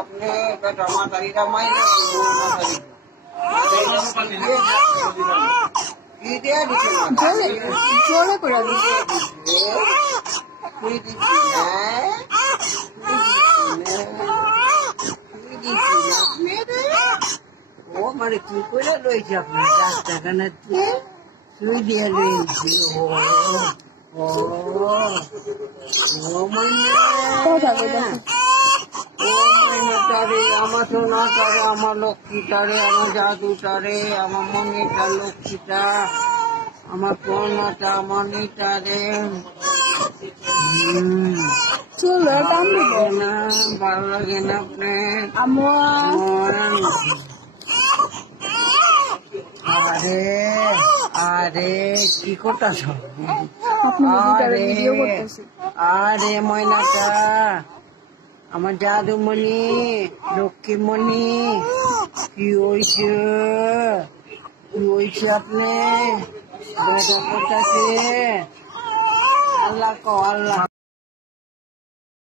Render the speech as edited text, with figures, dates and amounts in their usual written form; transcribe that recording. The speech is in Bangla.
अपने बेटा मातारी का माई जोड़े पड़ा ও মানে কি করে রয়েছে আপনার 4 টাকা না সুই দিয়ে রয়েছে ও ময়নাটারে আমার সোনাটারে আমার লক্ষ্মীটারে আমার জাদুটারে আমার মনিটা লক্ষ্মীটা আমার সোনাটা মনিটারে ভালো লাগে না আপনার আরে আরে কি করতেছ আরে ময়নাটা আমার জাদুমণি লক্ষ্মীমণি কি হয়েছে আপনি করতেছে আল্লাহ আল্লাহ